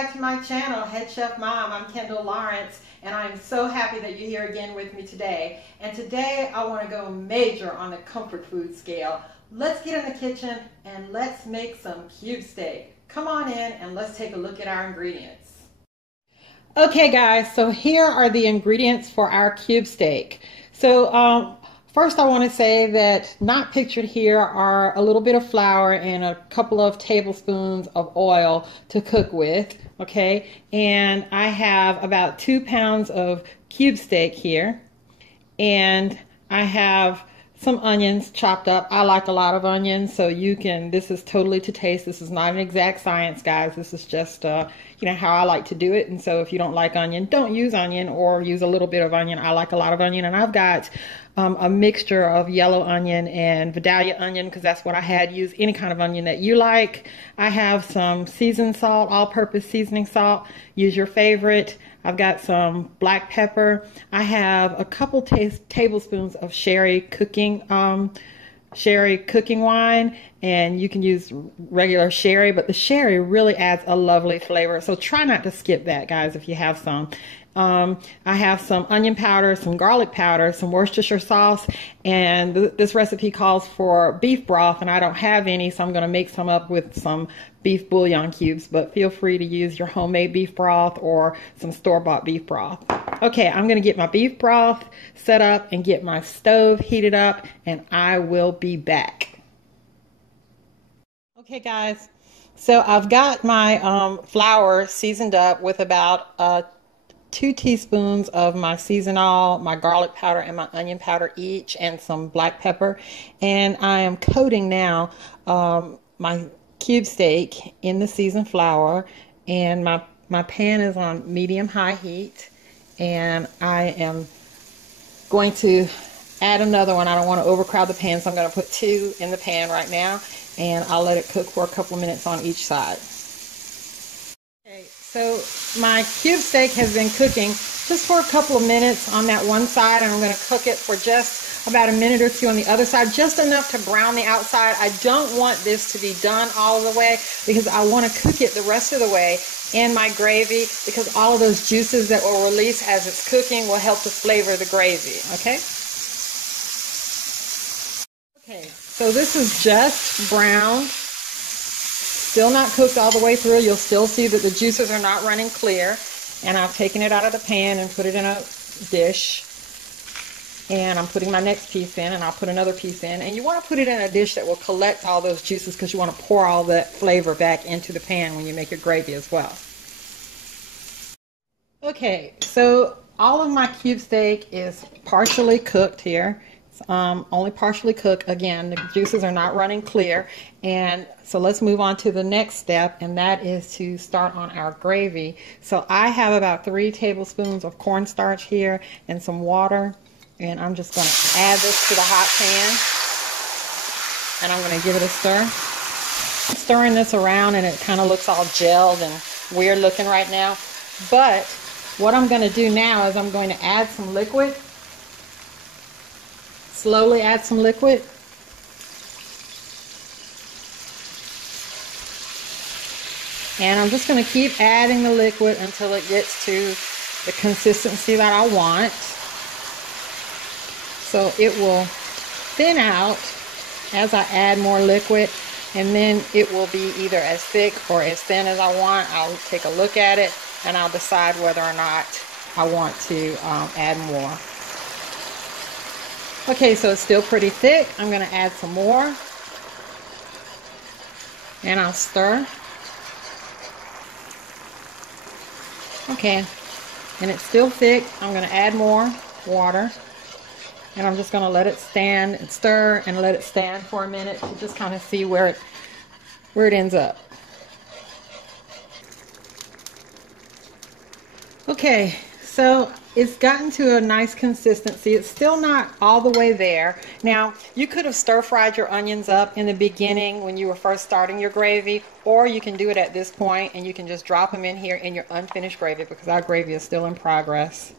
back to my channel, Head Chef Mom. I'm Kendall Lawrence, and I'm so happy that you're here again with me today. And today I want to go major on the comfort food scale. Let's get in the kitchen and let's make some cube steak. Come on in and let's take a look at our ingredients. Okay guys, so here are the ingredients for our cube steak. So first I want to say that not pictured here are a little bit of flour and a couple of tablespoons of oil to cook with, okay? And I have about 2 pounds of cube steak here, and I have some onions chopped up. I like a lot of onions, so you can, this is totally to taste. This is not an exact science, guys. This is just, you know, how I like to do it. And so if you don't like onion, don't use onion, or use a little bit of onion. I like a lot of onion, and I've got a mixture of yellow onion and Vidalia onion, because that's what I had. Use any kind of onion that you like. I have some seasoned salt, all-purpose seasoning salt. Use your favorite. I've got some black pepper. I have a couple tablespoons of sherry cooking wine, and you can use regular sherry, but the sherry really adds a lovely flavor. So try not to skip that, guys, if you have some. I have some onion powder, some garlic powder, some Worcestershire sauce, and this recipe calls for beef broth, and I don't have any, so I'm going to make some up with some beef bouillon cubes, but feel free to use your homemade beef broth or some store-bought beef broth. Okay, I'm going to get my beef broth set up and get my stove heated up, and I will be back. Okay guys, so I've got my flour seasoned up with about 2 teaspoons of my seasonal, my garlic powder, and my onion powder each, and some black pepper. And I am coating now my cube steak in the seasoned flour, and my pan is on medium-high heat, and I am going to add another one. I don't want to overcrowd the pan, so I'm going to put 2 in the pan right now, and I'll let it cook for a couple of minutes on each side. Okay, so my cube steak has been cooking just for a couple of minutes on that one side, and I'm going to cook it for just about a minute or 2 on the other side, just enough to brown the outside. I don't want this to be done all the way, because I want to cook it the rest of the way in my gravy, because all of those juices that will release as it's cooking will help to flavor the gravy, okay? Okay, so this is just browned. Still not cooked all the way through. You'll still see that the juices are not running clear. And I've taken it out of the pan and put it in a dish. And I'm putting my next piece in, and I'll put another piece in. And you want to put it in a dish that will collect all those juices, because you want to pour all that flavor back into the pan when you make your gravy as well. Okay, so all of my cube steak is partially cooked here. Only partially cooked. Again, the juices are not running clear. And so let's move on to the next step, and that is to start on our gravy. So I have about 3 tablespoons of cornstarch here and some water, and I'm just going to add this to the hot pan, and I'm going to give it a stir. I'm stirring this around, and it kind of looks all gelled and weird looking right now, but what I'm going to do now is I'm going to add some liquid. Slowly add some liquid. And I'm just going to keep adding the liquid until it gets to the consistency that I want. So it will thin out as I add more liquid, and then it will be either as thick or as thin as I want. I'll take a look at it, and I'll decide whether or not I want to add more. Okay, so it's still pretty thick. I'm going to add some more, and I'll stir. Okay, and it's still thick. I'm going to add more water, and I'm just going to let it stand and stir and let it stand for a minute to just kind of see where it ends up. Okay, so it's gotten to a nice consistency. It's still not all the way there. Now, you could have stir-fried your onions up in the beginning when you were first starting your gravy, or you can do it at this point, and you can just drop them in here in your unfinished gravy, because our gravy is still in progress.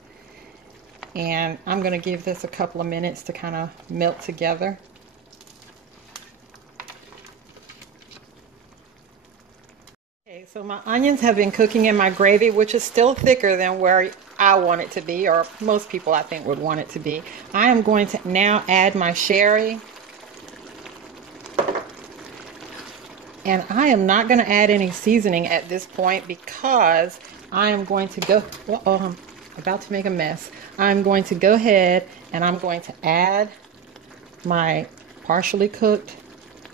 And I'm going to give this a couple of minutes to kind of melt together. So my onions have been cooking in my gravy, which is still thicker than where I want it to be, or most people I think would want it to be. I am going to now add my sherry. And I am not going to add any seasoning at this point because I am going to go, uh-oh, I'm about to make a mess. I'm going to go ahead and I'm going to add my partially cooked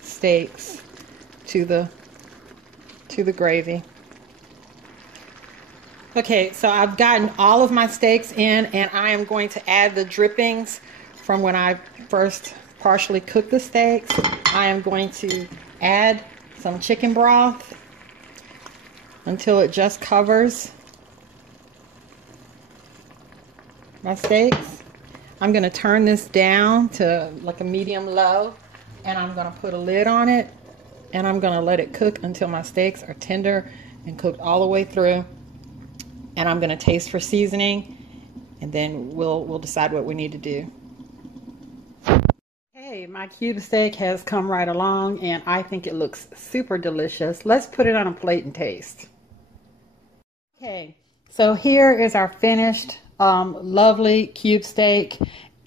steaks to the gravy. Okay, so I've gotten all of my steaks in, and I am going to add the drippings from when I first partially cooked the steaks. I am going to add some chicken broth until it just covers my steaks. I'm going to turn this down to like a medium low, and I'm going to put a lid on it, and I'm going to let it cook until my steaks are tender and cooked all the way through. And I'm going to taste for seasoning, and then we'll decide what we need to do. Okay, my cube steak has come right along, and I think it looks super delicious. Let's put it on a plate and taste. Okay, so here is our finished lovely cube steak.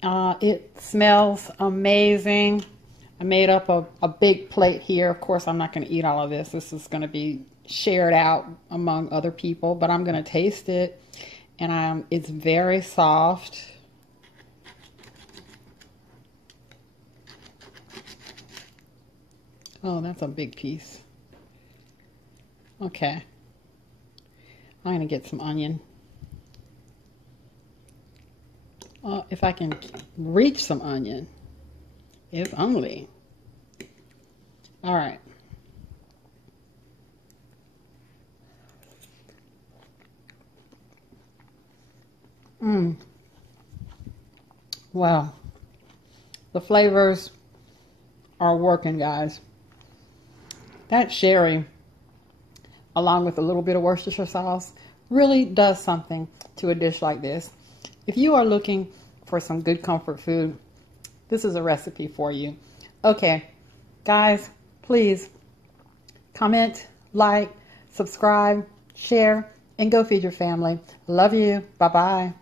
It smells amazing. I made up a big plate here. Of course, I'm not going to eat all of this. This is going to be shared out among other people, but I'm going to taste it, and it's very soft. Oh, that's a big piece. Okay, I'm going to get some onion. If I can reach some onion, if only. All right. Wow. The flavors are working, guys. That sherry, along with a little bit of Worcestershire sauce, really does something to a dish like this. If you are looking for some good comfort food, this is a recipe for you. Okay, guys, please comment, like, subscribe, share, and go feed your family. Love you. Bye-bye.